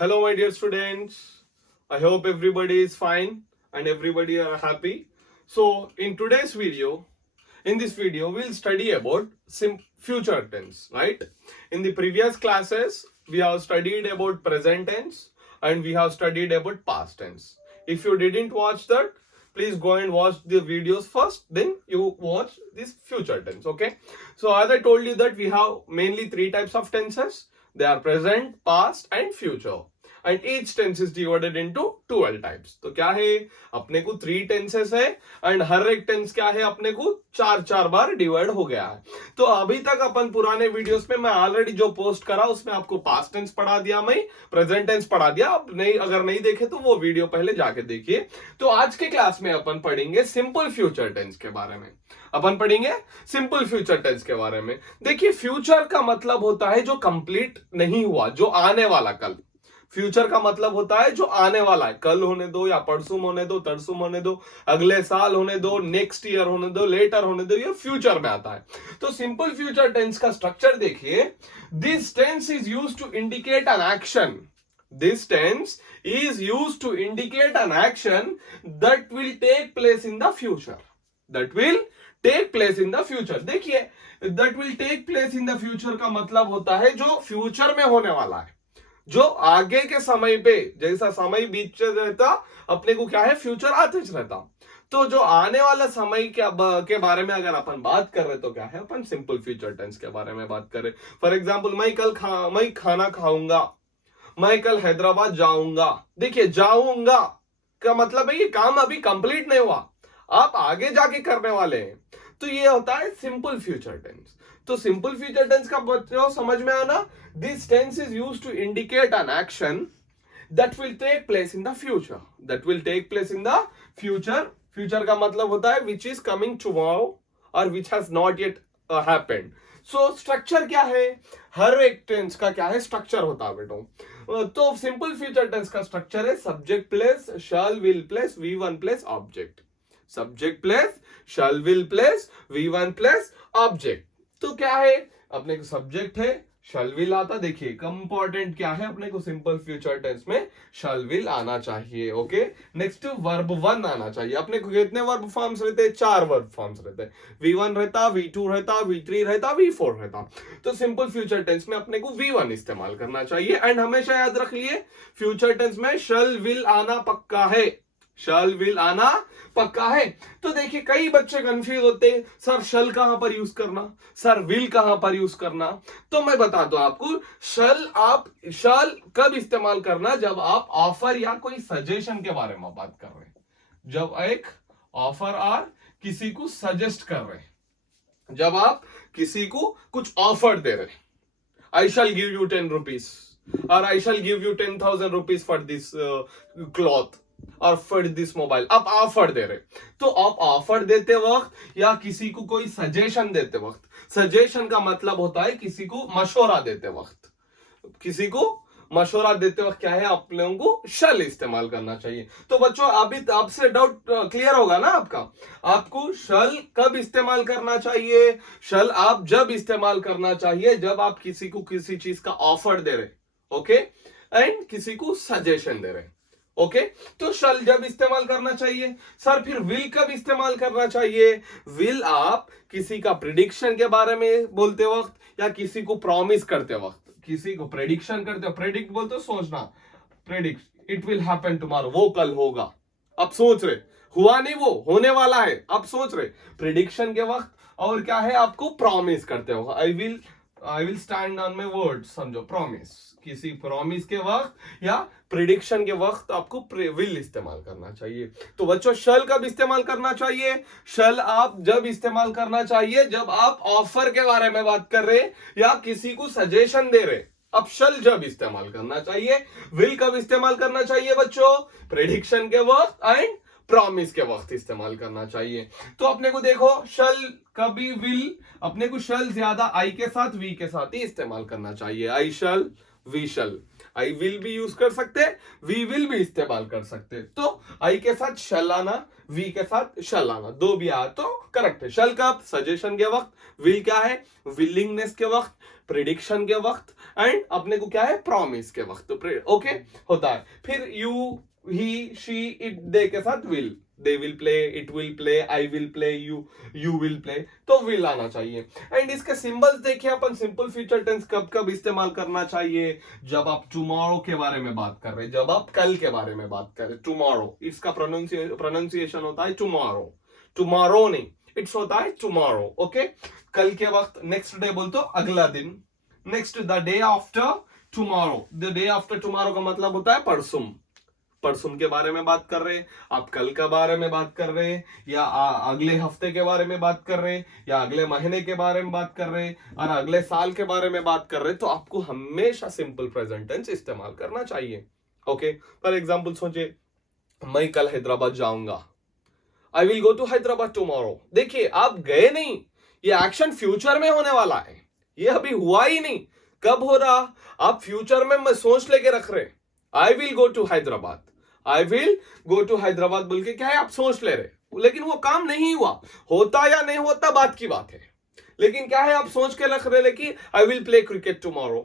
Hello, my dear students. I hope everybody is fine and everybody are happy. So, in this video, we'll study about future tense, right? In the previous classes, we have studied about present tense and we have studied about past tense. If you didn't watch that, please go and watch the videos first, then you watch this future tense, okay? So, as I told you that we have mainly three types of tenses. They are present, past and future. And each tense is divided into 12 types. तो क्या है अपने को 3 tenses है and हर एक tense क्या है अपने को 4 बार डिवाइड हो गया है. तो अभी तक अपन पुराने वीडियोस में मैं ऑलरेडी जो पोस्ट करा उसमें आपको पास्ट टेंस पढ़ा दिया, मैं प्रेजेंट टेंस पढ़ा दिया. आप नहीं अगर नहीं देखे तो वो वीडियो पहले जाके देखिए. तो आज के क्लास में अपन पढ़ेंगे सिंपल फ्यूचर टेंस के बारे में. अपन पढ़ेंगे सिंपल फ्यूचर टेंस के बारे में. देखिए फ्यूचर का मतलब होता है जो कंप्लीट नहीं हुआ, जो आने वाला कल. फ्यूचर का मतलब होता है जो आने वाला है, कल होने दो या परसों होने दो, तरसुम होने दो, अगले साल होने दो, नेक्स्ट ईयर होने दो, लेटर होने दो, ये फ्यूचर में आता है. तो सिंपल फ्यूचर टेंस का स्ट्रक्चर देखिए. This tense is used to indicate an action. This tense is used to indicate an action that will take place in the future. That will take place in the future. देखिए that will take place in the future का मतलब होता है जो future में होने वाला है, जो आगे के समय पे जैसा समय बीतते रहता अपने को क्या है फ्यूचर आते रहता. तो जो आने वाला समय के बारे में अगर अपन बात कर रहे तो क्या है अपन सिंपल फ्यूचर टेंस के बारे में बात करें. फॉर एग्जाम्पल मैं खाना खाऊंगा, मैं कल हैदराबाद जाऊंगा. देखिए जाऊंगा का मतलब है ये काम अभी कंप्लीट नहीं हुआ, आप आगे जाके करने वाले हैं. तो ये होता है सिंपल फ्यूचर टेंस. तो सिंपल फ्यूचर टेंस का बच्चों समझ में आना. This tense is used to indicate an action that will take place in the future. That will take place in the future. Future का मतलब होता है विच इज कमिंग टुमारो और which has not yet happened. So structure क्या है, हर एक tense का क्या है स्ट्रक्चर होता है बेटो. तो सिंपल फ्यूचर टेंस का स्ट्रक्चर है subject plus shall will place V1 place object. Subject plus shall will place V1 place object. तो क्या है अपने को सब्जेक्ट है, शैल विल आता. देखिए इंपॉर्टेंट क्या है अपने को सिंपल फ्यूचर टेंस में शैल विल आना चाहिए. ओके नेक्स्ट वर्ब 1 आना चाहिए. अपने को कितने वर्ब फॉर्म्स रहते हैं, 4 वर्ब फॉर्म्स रहते हैं. V1 रहता, V2 रहता, V3 रहता, V4 रहता. तो सिंपल फ्यूचर टेंस में अपने को V1 इस्तेमाल करना चाहिए. एंड हमेशा याद रख लिए फ्यूचर टेंस में शैल विल आना पक्का है. शैल विल आना पक्का है. तो देखिए कई बच्चे कंफ्यूज होते हैं, सर शैल कहां पर यूज करना, सर विल कहां पर यूज करना. तो मैं बता दूं आपको शैल कब इस्तेमाल करना, जब आप ऑफर या कोई सजेशन के बारे में बात कर रहे हैं. जब एक ऑफर और किसी को सजेस्ट कर रहे हैं, जब आप किसी को कुछ ऑफर दे रहे हैं. I shall give you 10 rupees और I shall give you 10,000 rupees for this cloth और फॉर दिस मोबाइल. आप ऑफर दे रहे. तो आप ऑफर देते वक्त या किसी को कोई सजेशन देते वक्त, सजेशन का मतलब होता है किसी को मशवरा देते वक्त, किसी को मशवरा देते वक्त क्या है आप लोगों को शैल इस्तेमाल करना चाहिए. तो बच्चों अभी आपसे डाउट क्लियर होगा ना आपका. आपको शैल कब इस्तेमाल करना चाहिए, शैल आप जब इस्तेमाल करना चाहिए जब आप किसी को किसी चीज का ऑफर दे रहे. ओके एंड किसी को सजेशन दे रहे. ओके तो शैल जब इस्तेमाल करना चाहिए. सर फिर विल कब इस्तेमाल करना चाहिए. विल आप किसी का प्रिडिक्शन के बारे में बोलते वक्त या किसी को प्रॉमिस करते वक्त, किसी को प्रेडिक्शन करते हो, प्रेडिक्ट बोलते हो सोचना, predict it will happen tomorrow, वो कल होगा. आप सोच रहे, हुआ नहीं वो होने वाला है, आप सोच रहे प्रेडिक्शन के वक्त. और क्या है आपको प्रॉमिस करते हो, I will stand on my word. समझो प्रॉमिस, किसी प्रॉमिस के वक्त या प्रिडिक्शन के वक्त आपको विल इस्तेमाल करना चाहिए. तो बच्चों शैल कब इस्तेमाल करना चाहिए, शैल आप जब इस्तेमाल करना चाहिए जब आप ऑफर के बारे में बात कर रहे या किसी को सजेशन दे रहे. अब शैल जब इस्तेमाल करना चाहिए. विल कब इस्तेमाल करना चाहिए बच्चों, प्रिडिक्शन के वक्त एंड प्रॉमिस के वक्त इस्तेमाल करना चाहिए. तो अपने को देखो शैल कभी विल, अपने को शैल ज्यादा आई के साथ वी के साथ ही इस्तेमाल करना चाहिए. आई शैल, वी शैल, आई विल भी यूज कर सकते हैं, वी विल भी इस्तेमाल कर सकते हैं। तो आई के साथ शल आना, वी के साथ शल आना, दो भी आया तो करेक्ट है। शल कब? सजेशन के वक्त, विल क्या है? विलिंगनेस के वक्त, प्रिडिक्शन के वक्त, एंड अपने को क्या है? प्रॉमिस के वक्त। ओके होता है। फिर यू, ही, शी, इट, दे के साथ will, they will play, it will play, I will play, you will play, तो विल आना चाहिए। एंड इसके सिंबल्स देखिए अपन, सिंपल फ्यूचर टेंस कब कब इस्तेमाल करना चाहिए? जब आप टुमारो के बारे में बात कर रहे हैं, जब आप कल के बारे में बात कर रहे हैं। टुमारो, इसका प्रोनाउंसिएशन होता है टुमारो, टुमारो नहीं, इट्स होता है टुमारो। ओके, कल के वक्त, नेक्स्ट डे बोल तो अगला दिन, next the day after tomorrow, the day after tomorrow का मतलब होता है परसों, परसों के बारे में बात कर रहे हैं, आप कल के बारे में बात कर रहे हैं, या अगले हफ्ते के बारे में बात कर रहे हैं, या अगले महीने के बारे में बात कर रहे हैं, और अगले साल के बारे में बात कर रहे हैं, तो आपको हमेशा सिंपल प्रेजेंट टेंस इस्तेमाल करना चाहिए। ओके, फॉर एग्जांपल सोचिए, मैं कल हैदराबाद जाऊंगा, I will go to Hyderabad tomorrow. देखिए, आप गए नहीं, ये एक्शन फ्यूचर में होने वाला है, ये अभी हुआ ही नहीं। कब हो रहा? आप फ्यूचर में सोच लेके रख रहे, I will go to Hyderabad, I will go to Hyderabad बोल के क्या है, आप सोच ले रहे, लेकिन वो काम नहीं हुआ। होता या नहीं होता बात की बात है, लेकिन क्या है, आप सोच के रख रहे, लेकिन I will play cricket tomorrow,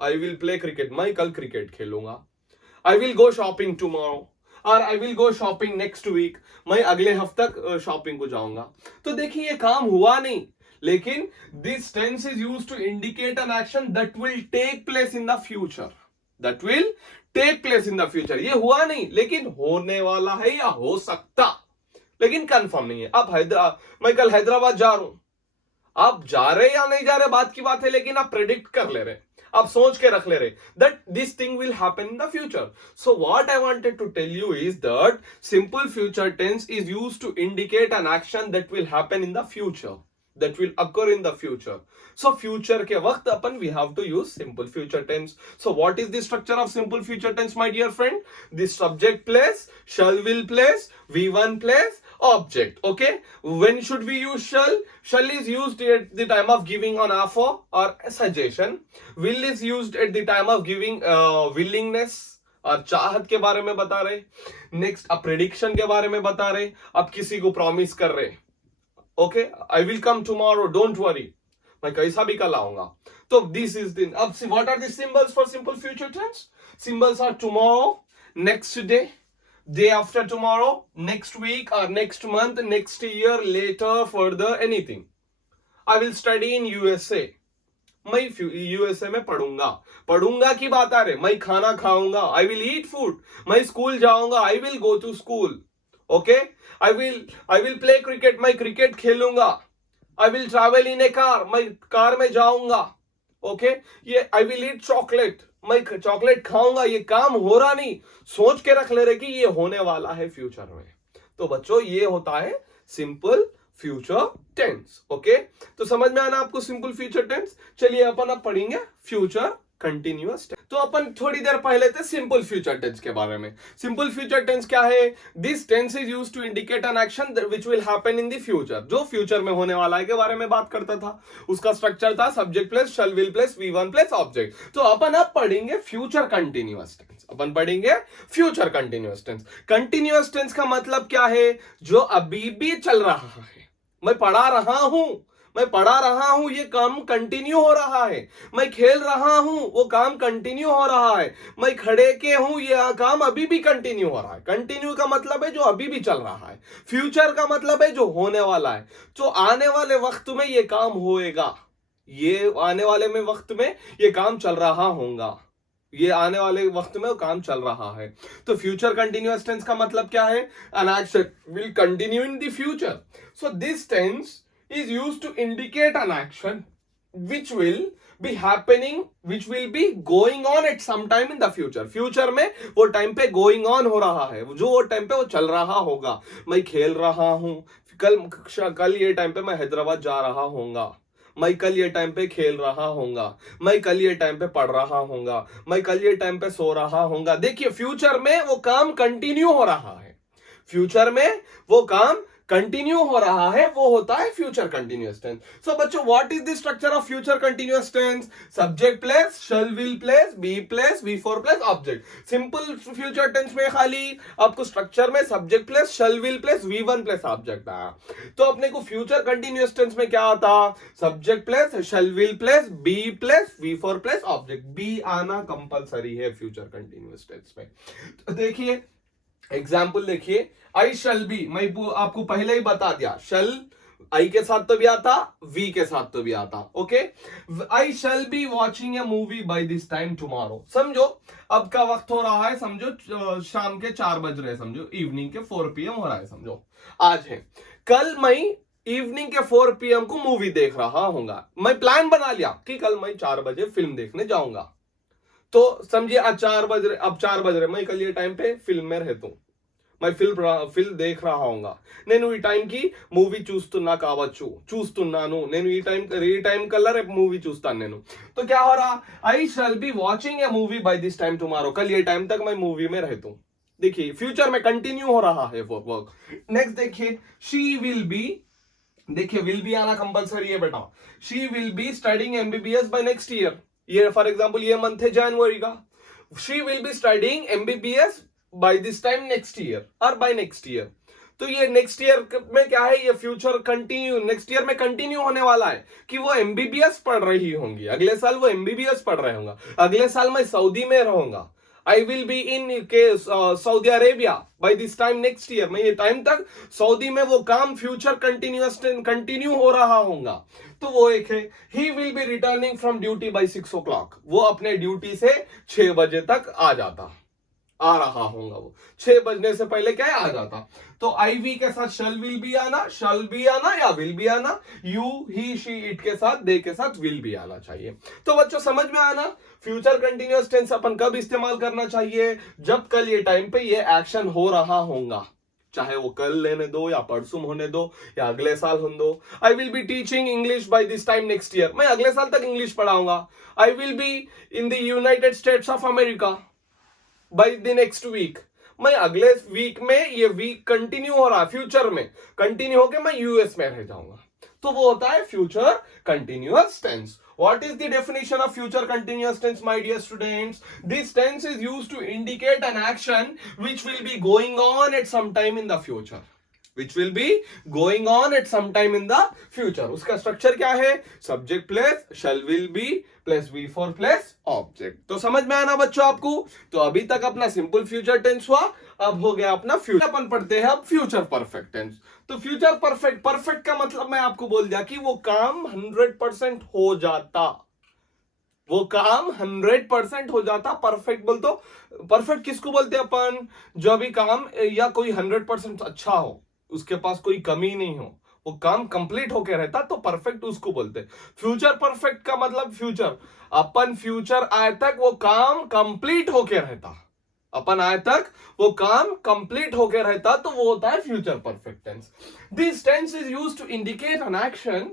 I will play cricket, मैं कल क्रिकेट खेलूंगा। I will go shopping tomorrow, और I will go shopping next week, मैं अगले हफ्ते शॉपिंग को जाऊंगा। तो देखिए, ये काम हुआ नहीं, लेकिन this tense is used to indicate an action that will take place in the future, that will take place in the future. ये हुआ नहीं, लेकिन होने वाला है या हो सकता, लेकिन कंफर्म नहीं है। अब मैं कल हैदराबाद जा रहा हूं, आप जा रहे या नहीं जा रहे बात की बात है, लेकिन आप प्रेडिक्ट कर ले रहे, आप सोच के रख ले रहे that this thing will happen in the future. So what I wanted to tell you is that simple future tense is used to indicate an action that will happen in the future, that will occur in the future. So future के वक्त अपन we have to use simple future tense. So what is the structure of simple future tense, my dear friend? The subject place, shall will place, V1 place, object. Okay, when should we use shall? Shall is used at the time of giving an offer or a suggestion. Will is used at the time of giving willingness और चाहत के बारे में बता रहे। Next आप prediction के बारे में बता रहे, आप किसी को प्रॉमिस कर रहे, okay, I will come tomorrow, don't worry, मैं कैसा भी कल आऊंगा। तो दिस इज दिन। अब what are the symbols for simple future tense? Symbols are tomorrow, next day, day after tomorrow, next week or next month, next year, later, further, anything. I will study in USA. मैं USA में पढ़ूंगा, पढ़ूंगा की बात आ रही, मैं खाना खाऊंगा, आई विल ईट फूड, मैं स्कूल जाऊंगा, I will go to school. Okay, I will play cricket, मैं क्रिकेट खेलूंगा। I will travel in a car, मैं कार में जाऊंगा। ओके, ये आई विल ईट चॉकलेट, मैं चॉकलेट खाऊंगा। ये काम हो रहा नहीं, सोच के रख ले रहे कि ये होने वाला है फ्यूचर में। तो बच्चों, ये होता है सिंपल फ्यूचर टेंस। ओके, तो समझ में आना आपको सिंपल फ्यूचर टेंस। चलिए अपन अब पढ़ेंगे फ्यूचर कंटिन्यूअस टेंस। तो अपन थोड़ी देर पहले थे सिंपल फ्यूचर टेंस के बारे में। सिंपल फ्यूचर टेंस क्या है? This tense is used to indicate an action which will happen in the future, जो फ्यूचर में होने वाला है के बारे में बात करता था। उसका स्ट्रक्चर था subject plus shall will plus V1 plus object. तो अपन अब पढ़ेंगे फ्यूचर कंटिन्यूअस टेंस। अपन पढ़ेंगे future continuous tense. Continuous tense का मतलब क्या है? जो अभी भी चल रहा है, मैं पढ़ा रहा हूं, मैं पढ़ा रहा हूं, ये काम कंटिन्यू हो रहा है। मैं खेल रहा हूं, वो काम कंटिन्यू हो रहा है। मैं खड़े के हूं, ये काम अभी भी कंटिन्यू हो रहा है। कंटिन्यू का मतलब है जो अभी भी चल रहा है। फ्यूचर का मतलब है जो होने वाला है, जो आने वाले वक्त में ये काम होएगा। ये आने वाले में वक्त में ये काम चल रहा होगा, ये आने वाले वक्त में वो काम चल रहा है। तो फ्यूचर कंटिन्यूअस टेंस का मतलब क्या है? An action will continue in the future. So this tense is used to indicate an action which will be happening, which will be going on at some time in the future. Future में वो time पे going on हो रहा है, जो वो time पे वो चल रहा होगा। मैं खेल रहा हूं, कल ये टाइम पे मैं हैदराबाद जा रहा होऊंगा, मैं कल ये टाइम पे खेल रहा होऊंगा, मैं कल ये टाइम पे पढ़ रहा होऊंगा, मैं कल ये टाइम पे सो रहा होऊंगा। देखिए, फ्यूचर में वो काम कंटिन्यू हो रहा है, फ्यूचर में वो काम कंटिन्यू हो रहा है वो होता है फ्यूचर कंटिन्यूअस टेंस। सो बच्चों what is the structure of future continuous tense? Subject plus shall will plus be plus V4 plus object. Simple future tense में खाली आपको स्ट्रक्चर में subject plus shall will plus V1 plus object आया। तो अपने को future continuous tense में क्या आता? Subject plus shall will plus be plus V4 plus object. Be आना कंपलसरी है फ्यूचर कंटिन्यूअस टेंस में। तो देखिए एग्जाम्पल देखिए, आई शैल बी, मैं आपको पहले ही बता दिया, शैल आई के साथ तो भी आता, वी के साथ तो भी आता। Okay, I shall be watching a movie by this time tomorrow. समझो अब का वक्त हो रहा है, समझो शाम के 4 बज रहे, समझो इवनिंग के 4 PM हो रहा है, समझो आज है। कल मैं इवनिंग के 4 PM को मूवी देख रहा हूंगा। मैं प्लान बना लिया कि कल मैं 4 बजे फिल्म देखने जाऊंगा। तो समझिए आज 4 बज रहे, अब 4 बज रहे, मैं कल ये टाइम पे फिल्म में रहता हूं, मैं फिल्म देख रहा हूंगा। నేను ఈ టైం కి మూవీ చూస్తున్నా కావచ్చు, చూస్తున్నాను నేను ఈ టైం కల్లా రేపు మూవీ చూస్తాను నేను। तो क्या हो रहा? I shall be watching a movie by this time tomorrow, कल ये टाइम तक मैं मूवी में रहता हूं। देखिए फ्यूचर में कंटिन्यू हो रहा है वो वर्क। नेक्स्ट देखिए, शी विल बी, देखिए विल बी आना कंपलसरी है बेटा। She will be studying MBBS by next year. ये फॉर एग्जांपल ये मंथ है जनवरी का। She will be studying MBBS by this time next year और बाय नेक्स्ट ईयर। तो ये नेक्स्ट ईयर में क्या है? ये फ्यूचर कंटिन्यू, नेक्स्ट ईयर में कंटिन्यू होने वाला है कि वो MBBS पढ़ रही होंगी, अगले साल वो MBBS पढ़ रहे होंगे, अगले साल मैं सऊदी में रहूंगा। I will be in Saudi Arabia by this time next year. मैं ये टाइम तक सऊदी में वो काम फ्यूचर कंटिन्यूअस कंटिन्यू हो रहा होगा। तो वो एक है, he will be returning from duty by 6 o'clock, वो अपने ड्यूटी से 6 बजे तक आ रहा होगा, वो 6 बजने से पहले क्या है? आ जाता। तो आई वी के साथ शैल विल बी आना, शैल बी आना या विल बी आना, यू ही शी इट के साथ दे के साथ विल बी आना चाहिए। तो बच्चों समझ में आना फ्यूचर कंटिन्यूअस टेंस अपन कब इस्तेमाल करना चाहिए? जब कल ये टाइम पे ये एक्शन हो रहा होगा, चाहे वो कल लेने दो या परसों होने दो या अगले साल होने दो। I will be teaching English by this time next year, मैं अगले साल तक इंग्लिश पढ़ाऊंगा। I will be in the United States of America by the next week, मैं अगले वीक में, ये वीक कंटिन्यू हो रहा है, फ्यूचर में कंटिन्यू होकर मैं यूएस में रह जाऊंगा। तो वो होता है future continuous tense. What is the definition of future continuous tense, my dear students? This tense is used to indicate an action which will be going on at some time in the future. Which will be going on at some time in the future. उसका structure क्या है? Subject plus shall will be plus V4 plus object. तो समझ में आना बच्चों आपको? तो अभी तक अपना सिंपल फ्यूचर टेंस हुआ, अब हो गया अपना फ्यूचर। अपन पढ़ते हैं अब फ्यूचर परफेक्ट टेंस। तो फ्यूचर परफेक्ट, परफेक्ट का मतलब मैं आपको बोल दिया कि वो काम 100% हो जाता, वो काम 100% हो जाता। परफेक्ट बोल तो, परफेक्ट किसको बोलते हैं अपन? जो भी काम या कोई 100% अच्छा हो, उसके पास कोई कमी नहीं हो, वो काम कंप्लीट होके रहता, तो परफेक्ट उसको बोलते हैं। फ्यूचर परफेक्ट का मतलब फ्यूचर, अपन फ्यूचर आए तक वो काम कंप्लीट होके रहता, अपन आए तक वो काम कंप्लीट होके रहता, तो वो होता है future perfect tense. This tense is used to indicate an action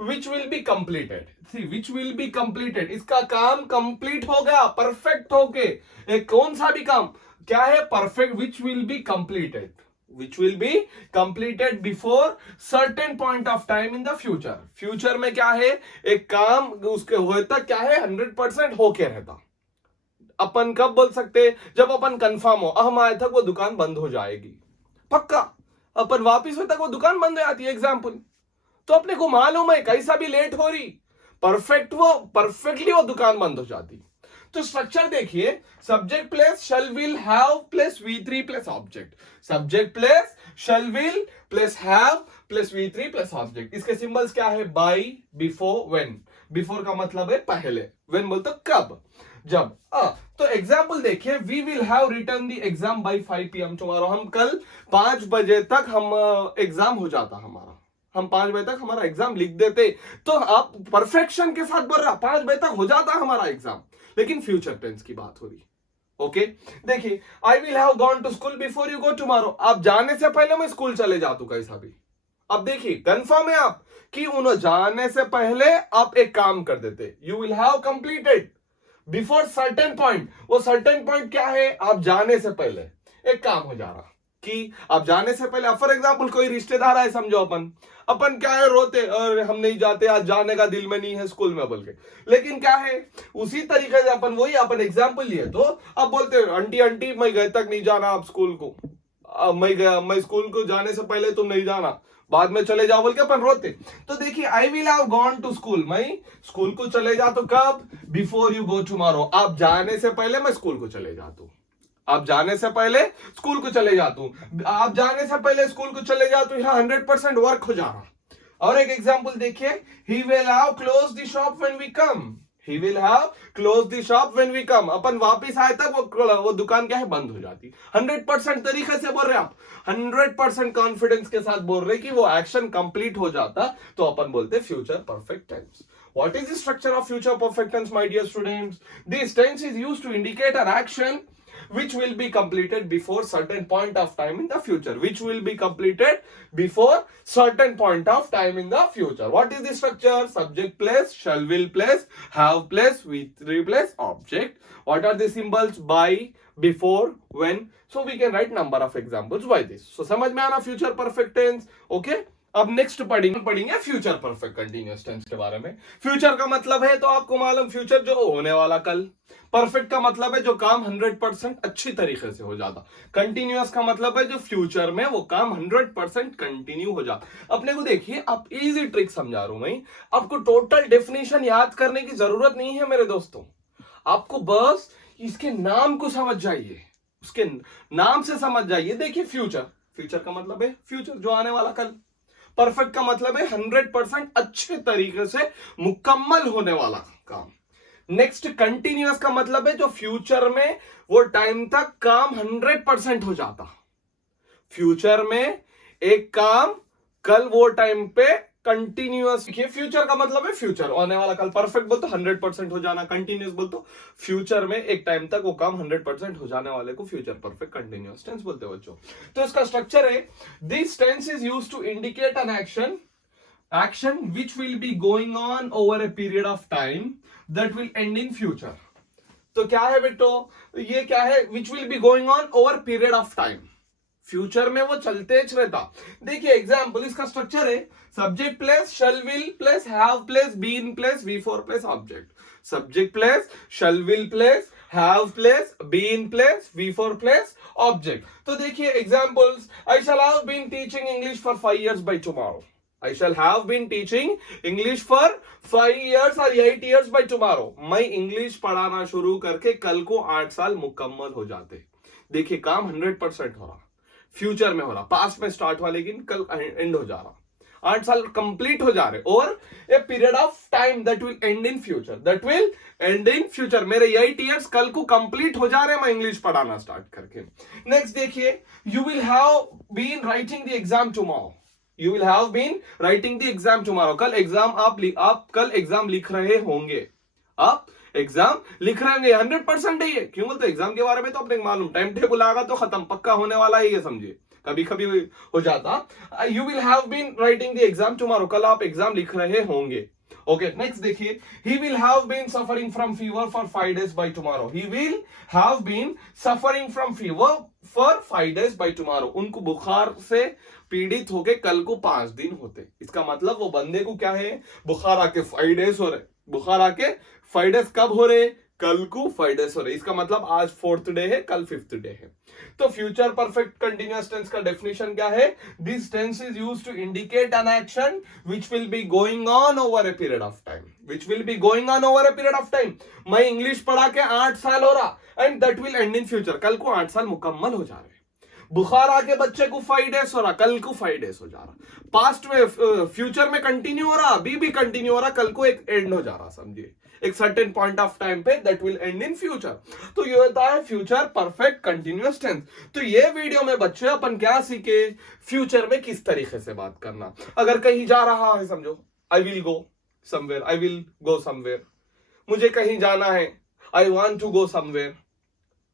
which will be completed. See, which will be completed, इसका काम कंप्लीट हो गया परफेक्ट होके। एक कौन सा भी काम क्या है? Perfect, which will be completed, which will be completed before certain point of time in the future. Future में क्या है? एक काम उसके होए तक क्या है? 100% होके रहता। अपन कब बोल सकते? जब अपन कंफर्म हो, हम आए तक वो दुकान बंद हो जाएगी, पक्का। अपन वापिस होए तक वो दुकान बंद हो जाती है, एग्जाम्पल। तो अपने को मालूम है कैसा भी लेट हो रही, परफेक्टली वो दुकान बंद हो जाती। तो स्ट्रक्चर देखिए, subject plus shall will have plus V3 plus object, subject plus shall will plus have plus V3 plus object. इसके सिंबल्स क्या है? Bye, before, when. बिफोर का मतलब है पहले, व्हेन बोलते कब, जब। तो एग्जाम्पल देखिए, we will have return the exam by 5 PM tomorrow. हम कल 5 बजे तक हम एग्जाम हो जाता हमारा, हम 5 बजे तक हमारा एग्जाम लिख देते। तो आप परफेक्शन के साथ बोल रहा 5 बजे तक हो जाता हमारा एग्जाम, लेकिन फ्यूचर टेंस की बात हो रही। ओके, देखिए, I will have gone to school before you go tomorrow, आप जाने से पहले मैं स्कूल चले जाता हूं, कैसा भी। अब देखिए कंफर्म है आप कि उन्हें जाने से पहले आप एक काम कर देते, you will have completed before certain point. वो सर्टेन पॉइंट क्या है? आप जाने से पहले एक काम हो जा रहा, कि आप जाने से पहले, फॉर एग्जाम्पल कोई रिश्तेदार आए, समझो अपन क्या है, रोते और हम नहीं जाते, आज जाने का दिल में नहीं है स्कूल में बोल के। लेकिन क्या है, उसी तरीके से अपन एग्जाम्पल लिए तो अब बोलते हैं आंटी आंटी मैं गए तक नहीं जाना आप स्कूल को, मैं स्कूल को जाने से पहले तुम नहीं जाना, बाद में चले जाओ बोल के अपन रोते। तो देखिए, I will have gone to school, मैं स्कूल को चले जाता, कब, बिफोर यू गो टुमारो, आप जाने से पहले मैं स्कूल को चले जाता हूं, आप जाने से पहले स्कूल को चले जाता हूं, आप जाने से पहले स्कूल को चले जाते हूं, यहां 100% वर्क हो जा रहा। और एक एग्जांपल देखिए, he will have close the shop when we come, he will have close the shop when we come, अपन वापस आए तक वो दुकान क्या है, बंद हो जाती। 100% तरीके से बोल रहे आप, 100% कॉन्फिडेंस के साथ बोल रहे कि वो एक्शन कंप्लीट हो जाता, तो अपन बोलते future perfect tense. What is the structure of future perfect tense, my dear students? This tense is used to indicate an action which will be completed before certain point of time in the future, which will be completed before certain point of time in the future. What is the structure? Subject place, shall will place, have place, will place, object. What are the symbols? By, before, when. So we can write number of examples by this. So समझ में आना future perfect tense. Okay. अब next पढ़ेंगे future perfect continuous tense के बारे में। Future का मतलब है तो आपको मालूम, फ्यूचर जो होने वाला कल। परफेक्ट का मतलब है जो काम 100% अच्छी तरीके से हो जाता। कंटिन्यूअस का मतलब है जो फ्यूचर में वो काम 100% कंटिन्यू हो जाता। अपने को देखिए, आप इजी ट्रिक समझा रहा हूं मैं, आपको टोटल डेफिनेशन याद करने की जरूरत नहीं है मेरे दोस्तों, आपको बस इसके नाम को समझ जाइए, उसके नाम से समझ जाइए। देखिए, फ्यूचर का मतलब है फ्यूचर जो आने वाला कल। परफेक्ट का मतलब है 100% अच्छे तरीके से मुकम्मल होने वाला काम। नेक्स्ट, कंटिन्यूअस का मतलब है जो फ्यूचर में वो टाइम तक काम 100% हो जाता। फ्यूचर में एक काम कल वो टाइम पे कंटिन्यूअस। फ्यूचर का मतलब है फ्यूचर होने वाला कल। परफेक्ट बोल तो 100% हो जाना, कंटिन्यूअस बोल तो फ्यूचर में एक टाइम तक वो काम 100% हो जाने वाले को फ्यूचर परफेक्ट कंटिन्यूअस टेंस बोलते हैं बच्चों। तो इसका स्ट्रक्चर है, this tense is used to indicate an action which will be going on over a period of time that will end in future. तो क्या है बेटो, ये क्या है, which will be going on over period of time, future में वो चलते रहता। देखिए एग्जाम्पल, इसका स्ट्रक्चर है subject plus, shall will plus, have plus, been plus, V four plus, object. Subject plus, shall will plus, have plus, been plus, V four plus, object. तो देखिए examples, I shall have been teaching English for 5 years by tomorrow. I shall have been teaching English for 5 years or 8 years by tomorrow. मैं English पढ़ाना शुरू करके कल को 8 साल मुकम्मल हो जाते। देखिए काम 100% हो रहा, फ्यूचर में हो रहा, पास्ट में स्टार्ट हुआ लेकिन कल एंड हो जा रहा, 8 साल कंप्लीट हो जा रहे, और ए period of time that will end in future, that will end in future. मेरे 8 years कल को कंप्लीट हो जा रहे, मैं इंग्लिश पढ़ाना स्टार्ट करके। नेक्स्ट देखिए, you will have been writing the exam tomorrow, you will have been writing the exam tomorrow. कल एग्जाम आप कल एग्जाम लिख रहे होंगे, आप एग्जाम लिख रहे होंगे, 100% है ये। क्यों बोलते, एग्जाम के बारे में तो अपने मालूम, टाइम टेबल आएगा तो खत्म, पक्का होने वाला है ये, समझिए। कभी कभी हो जाता। You will have been writing the exam tomorrow, कल आप एग्जाम लिख रहे होंगे। ओके, नेक्स्ट देखिए, he will have been suffering from fever for 5 days by tomorrow. He will have been suffering from fever for 5 days by tomorrow. उनको बुखार से पीड़ित होके कल को 5 दिन होते। इसका मतलब वो बंदे को क्या है, बुखार आके 5 days हो रहे, बुखार आके 5 days कब हो रहे, कल को 5 days हो रहे। इसका मतलब आज 4th डे है, कल 5th डे है। तो फ्यूचर परफेक्ट कंटिन्यूअस टेंस का डेफिनेशन क्या है, this tense is used to indicate an action which will be going on over a period of time, which will be going on over a period of time. मैं English पढ़ा के 8 साल हो रहा, and that will end in future, कल को 8 साल मुकम्मल हो जा रहे। बुखार आके बच्चे को 5 days हो रहा, कल को 5 days हो जा रहा। पास्ट में फ्यूचर में कंटिन्यू हो रहा, अभी भी कंटिन्यू हो रहा, कल को एक एंड हो जा रहा, समझिए, एक सर्टेन पॉइंट ऑफ टाइम पे that will end in future. तो ये होता है फ्यूचर परफेक्ट कंटिन्यूअस टेंस। तो ये वीडियो में बच्चे अपन क्या सीखे, फ्यूचर में किस तरीके से बात करना। अगर कहीं जा रहा है, समझो I will go somewhere, I will go somewhere, मुझे कहीं जाना है, I want to go somewhere.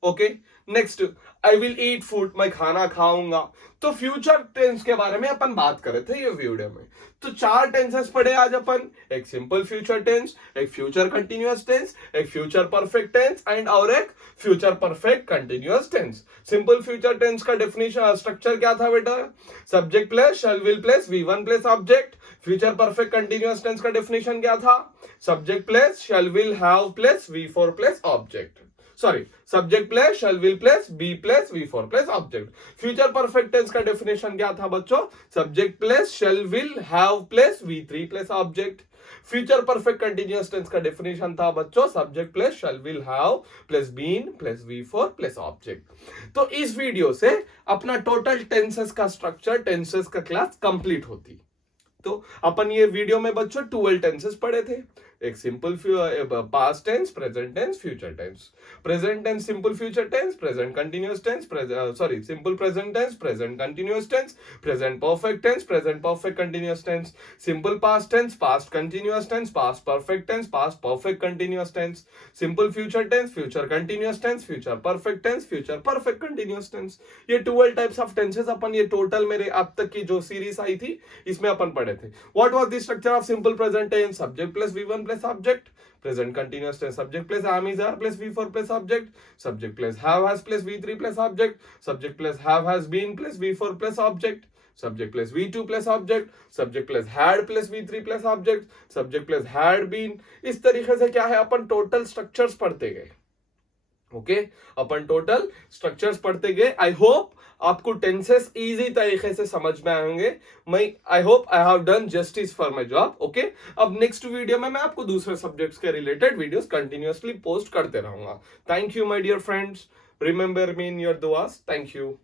Okay. Next, I will eat food, मैं खाना खाऊंगा। तो फ्यूचर टेंस के बारे में अपन बात कर रहे थे ये वीडियो में। तो 4 टेंसेस पढ़े आज अपन, एक सिंपल फ्यूचर टेंस, एक फ्यूचर कंटिन्यूअस टेंस, एक फ्यूचर परफेक्ट टेंस एंड और एक future perfect continuous tense. Simple future tense का डेफिनेशन स्ट्रक्चर क्या था बेटा? Subject plus shall will plus V1 plus object. Future perfect continuous tense का definition क्या था? Subject plus shall will have plus V4 plus object. Sorry, subject plus shall will plus be plus V4 plus object. Future perfect tense का definition क्या था बच्चों? Subject plus shall will have plus V3 plus object. Future perfect continuous tense का definition था बच्चों subject plus shall will have plus been plus V4 plus object. तो इस video से अपना टोटल टेंसेस का स्ट्रक्चर, टेंसेस का क्लास कंप्लीट होती। तो अपन ये वीडियो में बच्चों 12 टेंसेस पढ़े थे, एक simple past tense, present tense, future tense. Present tense simple future tense, present continuous tense, sorry simple present tense, present continuous tense, present perfect tense, present perfect continuous tense, simple past tense, past continuous tense, past perfect tense, past perfect continuous tense, simple future tense, future continuous tense, future perfect tense, future perfect continuous tense. ये 12 types of tenses अपन, ये total मेरे अब तक की जो series आई थी इसमें अपन पढ़े थे। What was the structure of simple present tense? Subject plus V1 plus object. Present continuous tense, subject plus am is are plus V4 plus object. Subject plus have has plus V3 plus object. Subject plus have has been plus V4 plus object. Subject plus V2 plus object. Subject plus had plus V3 plus object. Subject plus had been. इस तरीके से क्या है, अपन total structures पढ़ते गए। Okay, अपन total structures पढ़ते गए। I hope आपको टेंसेस इजी तरीके से समझ में आएंगे। I hope I have done justice for my job. Okay, अब नेक्स्ट वीडियो में मैं आपको दूसरे सब्जेक्ट्स के रिलेटेड वीडियोस कंटिन्यूअसली पोस्ट करते रहूंगा। Thank you my dear friends, remember me in your दुआस। Thank you.